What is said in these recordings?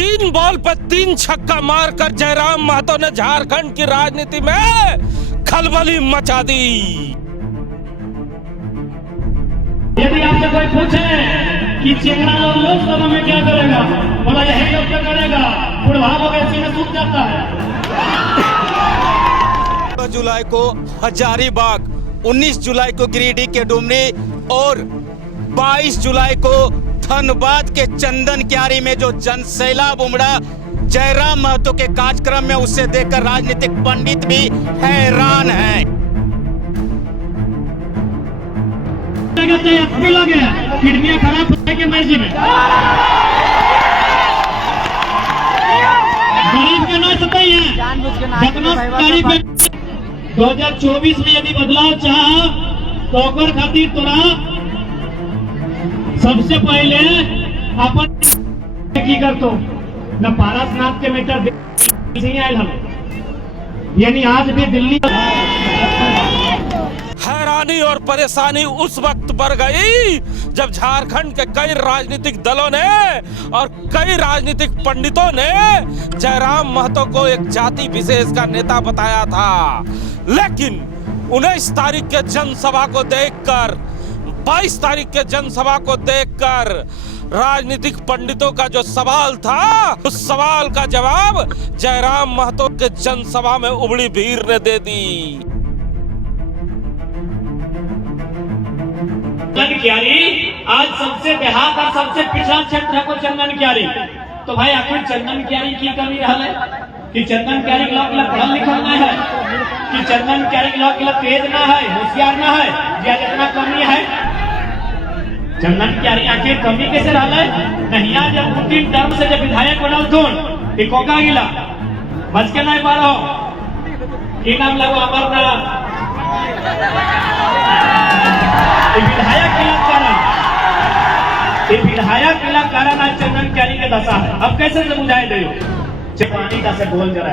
3 ball पर 3 छक्का मारकर जयराम महतो ने झारखंड की राजनीति में खलबली मचा दी। यदि आपसे कोई पूछे कि चेंगड़ा लोग लोकसभा में क्या करेगा, बोला यही लोग क्या करेगा, बुढ़वा लोग ऐसे में सूख जाता है। 16 जुलाई को हजारीबाग, 19 जुलाई को गिरिडीह के डुमरी और 22 जुलाई को धनबाद के चंदन क्यारी में जो जनसैलाब उमड़ा जयराम महतो के कार्यक्रम में, उससे देखकर राजनीतिक पंडित भी हैरान हैं। किडनियां खराब होने के मर्जी में गरीब के ना सताई है। जितना तारीफ 2024 में यदि बदलाव चाह तो ओकर खातिर तोरा सबसे पहले अपन की करतो न पारसनाथ के मीटर आयल हम, यानी आज भी दिल्ली। हैरानी और परेशानी उस वक्त बढ़ गई जब झारखंड के कई राजनीतिक दलों ने और कई राजनीतिक पंडितों ने जयराम महतो को एक जाति विशेष का नेता बताया था। लेकिन 19 तारीख के जनसभा को देखकर, 22 तारीख के जनसभा को देखकर राजनीतिक पंडितों का जो सवाल था, उस सवाल का जवाब जयराम महतो के जनसभा में उमड़ी भीड़ ने दे दी। चंदन क्यारी आज सबसे देहात और सबसे पिछड़ा क्षेत्र है को चंदन क्यारी। तो भाई आखिर चंदन क्यारी की कमी रहा है कि चंदन क्यारी के लोग पढ़ल लिखल ना है, कि चंदन क्यारी के लोग तेज ना है, होशियार ना है, या जितना कमी है चंदन क्यारी आखिर कमी कैसे रहा है। नहीं आज जब 2-3 टर्म से जब विधायक बनल थून कोका गिला बच के नहीं पा रहा की नाम लगो अमरनाथ विधायक के कारण आज चंदन क्यारी के दशा है। अब कैसे से बुझाए दे पानी का से बोल जरा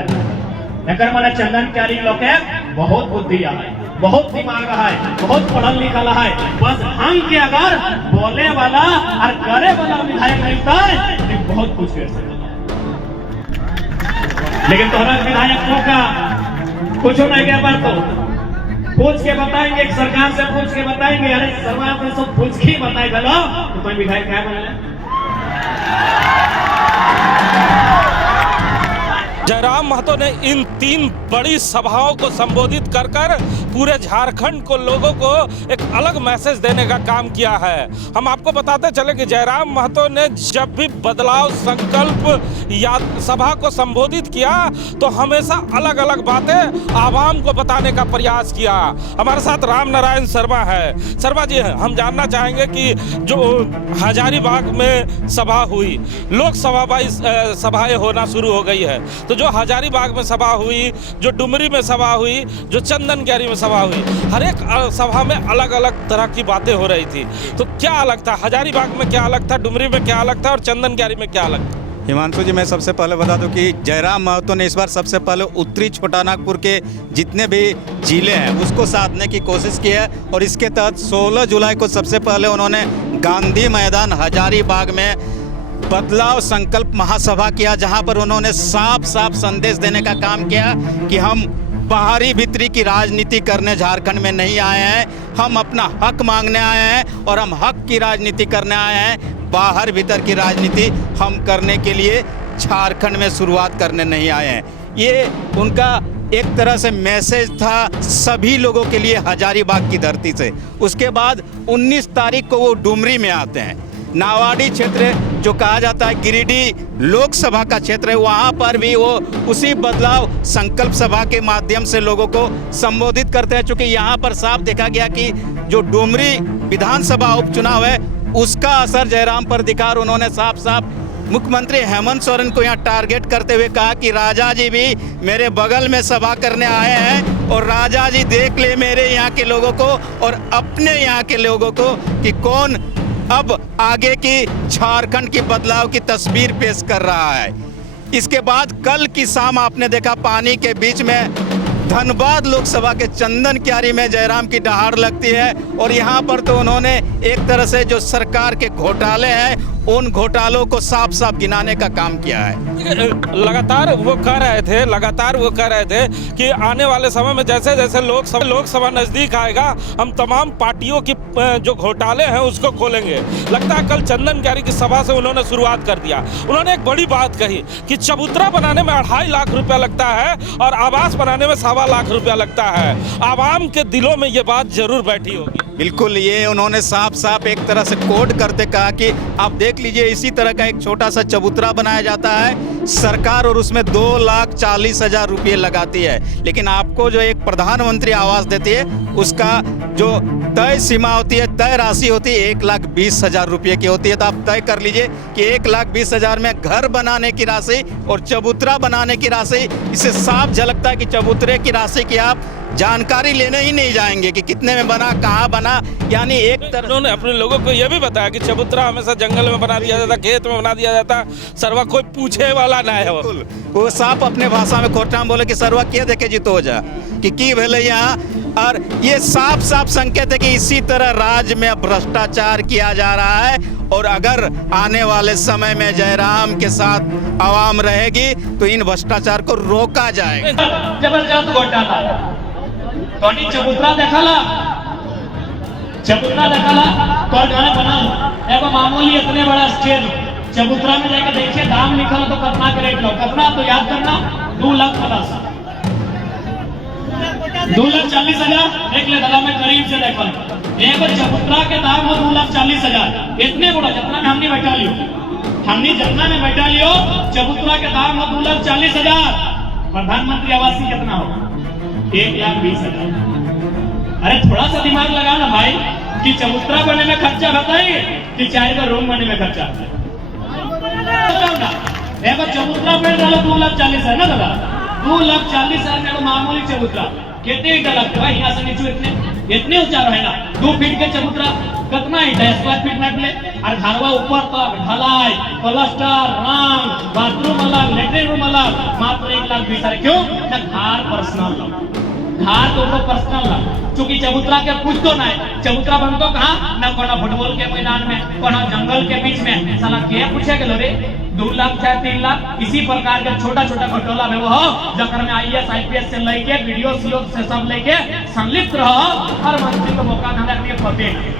नगर माना चंदन क्यारी लोग बहुत बुद्धि है, बहुत दिमाग है, बहुत पढ़ल लिखल है। बस हम के अगर बोले वाला और करे वाला विधायक नहीं था तो बहुत कुछ कर सकता। लेकिन तोहरा विधायकों का कुछ नहीं कह पार तो पूछ के बताएंगे, सरकार से पूछ के बताएंगे। अरे सरकार ने सब पूछ के बताए गलो तो कोई विधायक क्या बोले। जयराम महतो ने इन 3 बड़ी सभाओं को संबोधित कर पूरे झारखंड को लोगों को एक अलग मैसेज देने का काम किया है। हम आपको बताते चले कि जयराम महतो ने जब भी बदलाव संकल्प या सभा को संबोधित किया तो हमेशा अलग अलग बातें आवाम को बताने का प्रयास किया। हमारे साथ राम नारायण शर्मा है। शर्मा जी, हम जानना चाहेंगे कि जो हजारीबाग में सभा हुई, लोकसभा वाइज सभाएं होना शुरू हो गई है, तो जो हजारीबाग में सभा हुई, जो डुमरी में सभा हुई, जो चंदन क्यारी में सभा हुई, हर एक सभा में अलग अलग तरह की बातें हो रही थी। तो क्या अलग था? हजारीबाग में क्या अलग था, डुमरी में क्या अलग था और चंदन क्यारी में क्या अलग था? हिमांशु जी, मैं सबसे पहले बता दूं कि जयराम महतो ने इस बार सबसे पहले उत्तरी छोटानागपुर के जितने भी जिले हैं उसको साधने की कोशिश की है। और इसके तहत 16 जुलाई को सबसे पहले उन्होंने गांधी मैदान हजारीबाग में बदलाव संकल्प महासभा किया, जहां पर उन्होंने साफ साफ संदेश देने का काम किया कि हम बाहरी भीतरी की राजनीति करने झारखंड में नहीं आए हैं, हम अपना हक मांगने आए हैं और हम हक की राजनीति करने आए हैं। बाहर भीतर की राजनीति हम करने के लिए झारखंड में शुरुआत करने नहीं आए हैं। ये उनका एक तरह से मैसेज था सभी लोगों के लिए हजारीबाग की धरती से। उसके बाद 19 तारीख को वो डुमरी में आते हैं। नावाडी क्षेत्र जो कहा जाता है गिरिडीह लोकसभा का क्षेत्र है, वहाँ पर भी वो उसी बदलाव संकल्प सभा के माध्यम से लोगों को संबोधित करते हैं। चूँकि यहाँ पर साफ देखा गया कि जो डुमरी विधानसभा उपचुनाव है उसका असर जयराम पर दिखा और उन्होंने साफ साफ मुख्यमंत्री हेमंत सोरेन को यहाँ टारगेट करते हुए कहा कि राजा जी भी मेरे बगल में सभा करने आए हैं और राजा जी देख ले मेरे यहाँ के लोगों को और अपने यहाँ के लोगों को कि कौन अब आगे की झारखंड की बदलाव की तस्वीर पेश कर रहा है। इसके बाद कल की शाम आपने देखा पानी के बीच में धनबाद लोकसभा के चंदन क्यारी में जयराम की दहाड़ लगती है और यहाँ पर तो उन्होंने एक तरह से जो सरकार के घोटाले हैं उन घोटालों को साफ साफ गिनाने का काम किया है। लगातार वो कह रहे थे कि आने वाले समय में जैसे जैसे लोकसभा नजदीक आएगा हम तमाम पार्टियों की जो घोटाले हैं उसको खोलेंगे। लगता है कल चंदन क्यारी की सभा से उन्होंने शुरुआत कर दिया। उन्होंने एक बड़ी बात कही कि चबूतरा बनाने में 2.5 लाख रुपया लगता है और आवास बनाने में 1.25 लाख रुपया लगता है। आवाम के दिलों में ये बात जरूर बैठी होगी। बिल्कुल, ये उन्होंने साफ साफ एक तरह से कोड करते कहा कि आप देख लीजिए इसी तरह का एक छोटा सा चबूतरा बनाया जाता है सरकार और उसमें 2,40,000 रुपये लगाती है, लेकिन आपको जो एक प्रधानमंत्री आवास देती है उसका जो तय सीमा होती है, तय राशि होती है 1,20,000 रुपये की होती है। तो आप तय कर लीजिए कि 1,20,000 में घर बनाने की राशि और चबूतरा बनाने की राशि, इससे साफ झलकता है कि चबूतरे की राशि की आप जानकारी लेने ही नहीं जाएंगे कि कितने में बना, कहाँ बना। यानी एक तरह उन्होंने अपने लोगों को यह भी बताया कि चबूतरा हमेशा जंगल में बना दिया जाता, खेत में बना दिया जाता, सरवा कोई पूछे वाला ना है। वो साफ अपने भाषा में खोटा बोले कि सरवा क्या देखे जी तो हो जा कि भेले यहाँ। और ये साफ साफ संकेत है कि इसी तरह राज्य में भ्रष्टाचार किया जा रहा है और अगर आने वाले समय में जयराम के साथ आवाम रहेगी तो इन भ्रष्टाचार को रोका जाएगा। जबरदस्त घोटाला चबूतरा देखला तो गाना बना एगो मामूली इतने बड़ा स्टेज चबूतरा में जाकर देखिए दाम लिखा तो कितना का रेट लो, कितना तो याद करना 2,50,000 2,40,000 देख ले दादा में करीब से देखल एगो चबूतरा के दाम हो 2,40,000 इतने बड़ा जितना में हमने बैठा लियो चबूतरा के दाम हो 2,40,000। प्रधानमंत्री आवास कितना होगा 1,20,000। अरे थोड़ा सा दिमाग लगा ना भाई कि चबूतरा बनने में खर्चा बताइए कि 4 रूम बनने में खर्चा। चबूतरा बन रहा 2,40,000 ना दादा 2,40,000 में मामूली चबूतरा कितने ईटा लगते भाई यहाँ से नीचे इतने ऊंचा रहे ना 2 फीट के चबूतरा कितना ईटा स्क्वायर फीट में ले और घरवा ऊपर तक ढलाई प्लास्टर रंग बाथरूम अलग लेटरिन रूम अलग मात्र 1,20,000। क्यों ना घर पर्सनल घर तो पर्सनल चूंकि चबूतरा के कुछ तो नहीं चबूतरा बनतो कहाँ ना कोना फुटबॉल के मैदान में कोना जंगल के बीच में साला के पूछे गेलो रे 2 लाख चाहे 3 लाख इसी प्रकार के छोटा छोटा घटोला में वो जकर में IAS IPS से लेके वीडियो सीओ से सब लेके संलिप्त रहो हर मंत्री को मौका ना देने पते नहीं।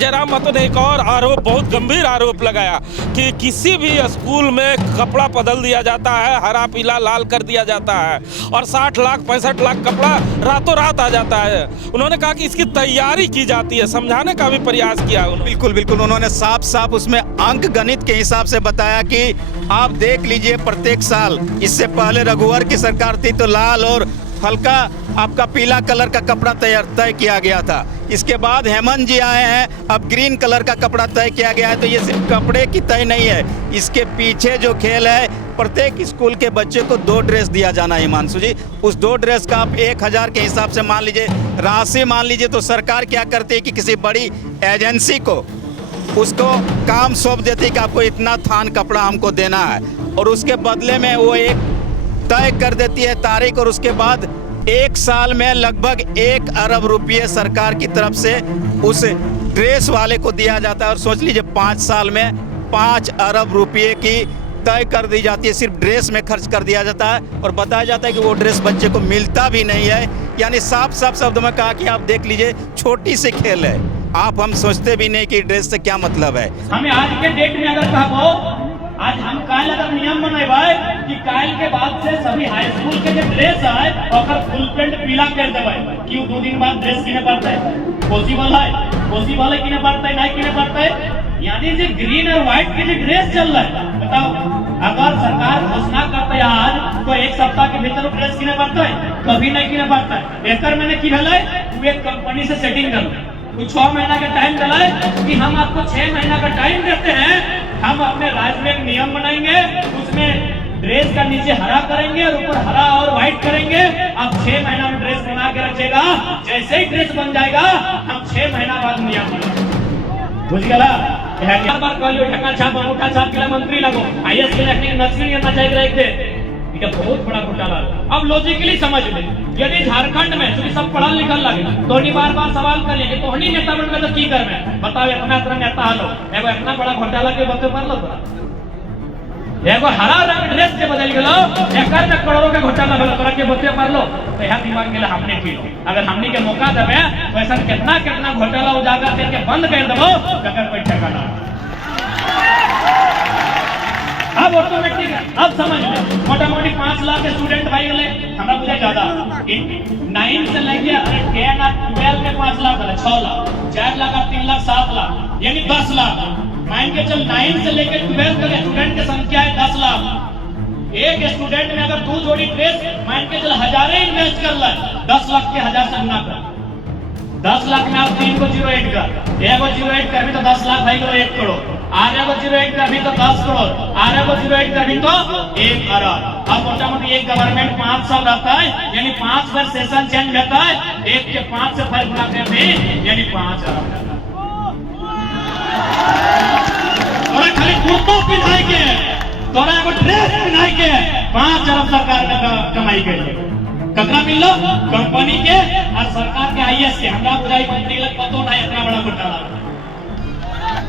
जयराम महतो ने एक और आरोप, बहुत गंभीर आरोप लगाया कि किसी भी स्कूल में कपड़ा बदल दिया जाता है, हरा पीला लाल कर दिया जाता है और 60 लाख 65 लाख कपड़ा रातों रात आ जाता है। उन्होंने कहा कि इसकी तैयारी की जाती है, समझाने का भी प्रयास किया उन्होंने। बिल्कुल बिल्कुल, उन्होंने साफ साफ उसमें अंक गणित के हिसाब से बताया कि आप देख लीजिए प्रत्येक साल, इससे पहले रघुवर की सरकार थी तो लाल और हल्का आपका पीला कलर का कपड़ा तय किया गया था। इसके बाद हेमंत जी आए हैं, अब ग्रीन कलर का कपड़ा तय किया गया है। तो ये सिर्फ कपड़े की तय नहीं है, इसके पीछे जो खेल है प्रत्येक स्कूल के बच्चे को 2 ड्रेस दिया जाना है। हिमांशु जी, उस 2 ड्रेस का आप 1,000 के हिसाब से मान लीजिए राशि मान लीजिए, तो सरकार क्या करती है कि किसी बड़ी एजेंसी को उसको काम सौंप देती है कि आपको इतना थान कपड़ा हमको देना है और उसके बदले में वो एक तय कर देती है तारीख और उसके बाद 1 साल में लगभग 1 अरब रुपये सरकार की तरफ से उस ड्रेस वाले को दिया जाता है। और सोच लीजिए 5 साल में 5 अरब रुपये की तय कर दी जाती है, सिर्फ ड्रेस में खर्च कर दिया जाता है और बताया जाता है कि वो ड्रेस बच्चे को मिलता भी नहीं है। यानी साफ साफ शब्द में कहा कि आप देख लीजिए छोटी सी खेल है, आप हम सोचते भी नहीं कि ड्रेस से क्या मतलब है। हमें आज के डेट में अगर कहो आज हम काल अगर नियम बनाए कि काल के बाद से सभी हाई स्कूल के जो ड्रेस है और फुल पेंट पीला कर देवे क्यों 2 दिन बाद ड्रेस किने पड़ता है पॉसिबल है किने पड़ता है नहीं किने पड़ता है। यानी जो ग्रीन और व्हाइट के जो ड्रेस चल रहा है बताओ अगर सरकार घोषणा करता है आज तो 1 सप्ताह के भीतर ड्रेस किने पड़ता है कभी नहीं किने पड़ता है। एक मैंने की भले एक कंपनी से सेटिंग करो 6 महीना का टाइम दिला कि हम आपको 6 महीना का टाइम देते हैं, हम अपने राज्य में एक नियम बनाएंगे उसमें ड्रेस का नीचे हरा करेंगे और ऊपर हरा और व्हाइट करेंगे। आप 6 महीना में ड्रेस बना के रखेगा, जैसे ही ड्रेस बन जाएगा हम 6 महीना बाद नियम बनाएंगे। बुझ गया बार कहलियो ढक्का छाप अंगूठा छाप के मंत्री लगो IAS के रखने नक्शा नहीं आना चाहिए रख दे ये बहुत बड़ा घोटाला है। अब लॉजिकली समझ ले, यदि झारखंड में चूंकि सब पढ़ल लिखल लगे तो बार बार सवाल करिए कि तोहनी नेता बन में तो की करबे, बताओ इतना तरह नेता हलो एगो इतना बड़ा घोटाला के बते पर लो तोरा, एगो हरा रंग ड्रेस के बदल गेलो, एकर में करोड़ों के घोटाला भेलो, तोरा के बते पर लो तो यह दिमाग में हमने की अगर हमनी के मौका देबे तो ऐसा कितना कितना घोटाला उजागर करके बंद कर देबो, ककर कोई ठिकाना। अब ऑटोमेटिक अब समझ ले, मोटा मोटी 5 लाख के स्टूडेंट भाई गले, हमरा बुझे ज्यादा 9 से लेके 10 और 12 में 5 लाख वाला 6 लाख 4 लाख और 3 लाख 7 लाख यानी 10 लाख। मान के चल 9 से लेके 12 तक स्टूडेंट की संख्या है 10 लाख। एक स्टूडेंट में अगर 2 जोड़ी ड्रेस मान के चल हजारे इन्वेस्ट कर ले, 10 लाख के 1000 से गुना कर, 10 लाख में आप 3 को 08 कर, एक को 08 कर भी तो 10 लाख भाई को 1 करोड़, आगे को 08 कर भी तो 10 करोड़, आगे को 08 कर भी तो 1 अरब। अब मोटा मोटी एक गवर्नमेंट 5 साल रहता है यानी 5 बार सेशन चेंज होता है, 1 के 5 से फर्क गुना करते यानी 5 अरब। तोरा खाली कुर्ता पिन्हाई के, तोरा एगो ड्रेस पिन्हाई के 5 अरब सरकार का कमाई करिए, कतना मिल लो कंपनी के और सरकार के आईएएस के। हमरा बुझाई मंत्री लग पतो नहीं इतना बड़ा घोटाला।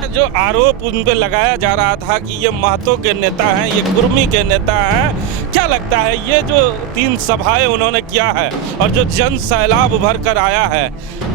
जो आरोप उन पे लगाया जा रहा था कि ये महतो के नेता हैं, ये कुर्मी के नेता हैं, क्या लगता है ये जो 3 सभाएं उन्होंने किया है और जो जन सैलाब उभर कर आया है,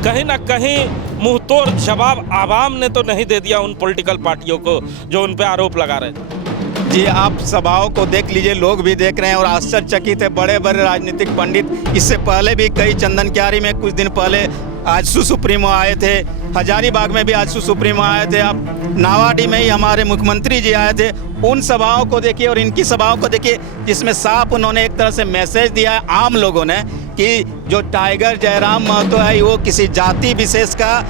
कहीं ना कहीं मुंहतोड़ जवाब आवाम ने तो नहीं दे दिया उन पॉलिटिकल पार्टियों को जो उन पे आरोप लगा रहे थे? जी, आप सभाओं को देख लीजिए, लोग भी देख रहे हैं और आश्चर्यचकित है। बड़े बड़े राजनीतिक पंडित, इससे पहले भी कई, चंदन क्यारी में कुछ दिन पहले आजसू सुप्रीमो आए थे, हजारीबाग में भी आजसू सुप्रीमो आए थे, अब नावाडी में ही हमारे मुख्यमंत्री जी आए थे। उन सभाओं को देखिए और इनकी सभाओं को देखिए, जिसमें साफ उन्होंने एक तरह से मैसेज दिया है आम लोगों ने कि जो टाइगर जयराम महतो है वो किसी जाति विशेष का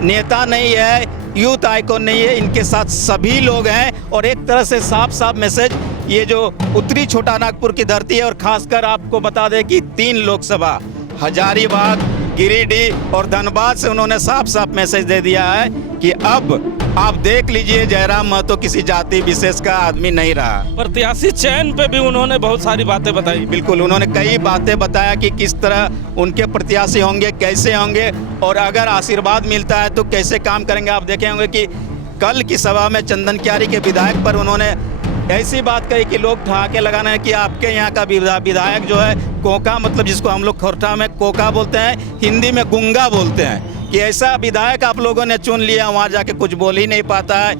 नेता नहीं है, यूथ आइकॉन नहीं है, इनके साथ सभी लोग हैं। और एक तरह से साफ साफ मैसेज, ये जो उत्तरी छोटा नागपुर की धरती है और खासकर आपको बता दें कि 3 लोकसभा हजारीबाग, गिरिडीह और धनबाद से उन्होंने साफ साफ मैसेज दे दिया है कि अब आप देख लीजिए जयराम महतो किसी जाति विशेष का आदमी नहीं रहा। प्रत्याशी चयन पे भी उन्होंने बहुत सारी बातें बताई। बिल्कुल, उन्होंने कई बातें बताया कि किस तरह उनके प्रत्याशी होंगे, कैसे होंगे और अगर आशीर्वाद मिलता है तो कैसे काम करेंगे। आप देखे होंगे कि कल की सभा में चंदन क्यारी के विधायक पर उन्होंने ऐसी बात कही कि लोग ठहाके लगाना है कि आपके यहाँ का विधायक जो है कोका, मतलब जिसको हम लोग खोरठा में कोका बोलते हैं, हिंदी में गुंगा बोलते हैं, कि ऐसा विधायक आप लोगों ने चुन लिया, वहाँ जाके कुछ बोल ही नहीं पाता है,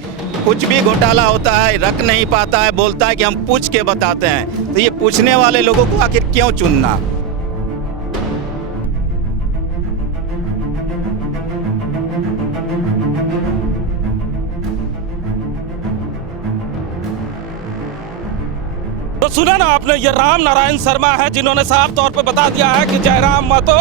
कुछ भी घोटाला होता है रख नहीं पाता है, बोलता है कि हम पूछ के बताते हैं। तो ये पूछने वाले लोगों को आखिर क्यों चुनना? तो सुना ना आपने, ये राम नारायण शर्मा है जिन्होंने साफ तौर पे बता दिया है कि जयराम महतो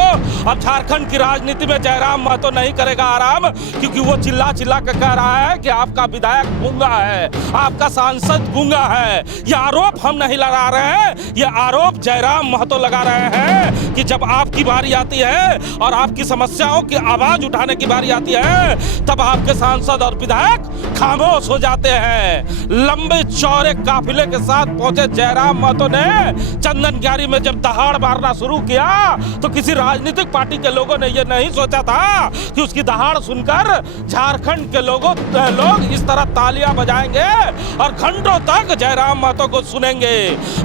अब झारखंड की राजनीति में जयराम महतो नहीं करेगा आराम, क्योंकि वो चिल्ला चिल्ला कर कह रहा है कि आपका विधायक गूंगा है, आपका सांसद गूंगा है। ये आरोप हम नहीं लगा रहे हैं, ये आरोप जयराम महतो लगा रहे हैं कि जब आपकी बारी आती है और आपकी समस्याओं की आवाज उठाने की बारी आती है तब आपके सांसद और विधायक खामोश हो जाते हैं। लंबे चौड़े काफिले के साथ पहुंचे जयराम महतो ने चंदन क्यारी में जब दहाड़ मारना शुरू किया तो किसी राजनीतिक पार्टी के लोगों ने यह नहीं सोचा था कि उसकी दहाड़ सुनकर झारखंड के लोग इस तरह तालियां बजाएंगे और घंटों तक जयराम महतो को सुनेंगे।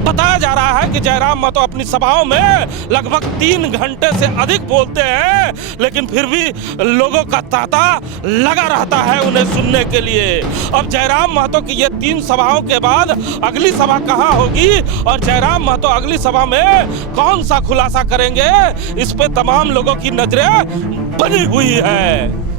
बताया जा रहा है कि जयराम महतो अपनी सभाओं में लगभग 3 घंटे से अधिक बोलते हैं, लेकिन फिर भी लोगों का तांता लगा रहता है उन्हें सुनने के लिए। अब जयराम महतो की ये 3 सभाओं के बाद अगली सभा कहां होगी और जयराम महतो अगली सभा में कौन सा खुलासा करेंगे, इस पे तमाम लोगों की नजरें बनी हुई है।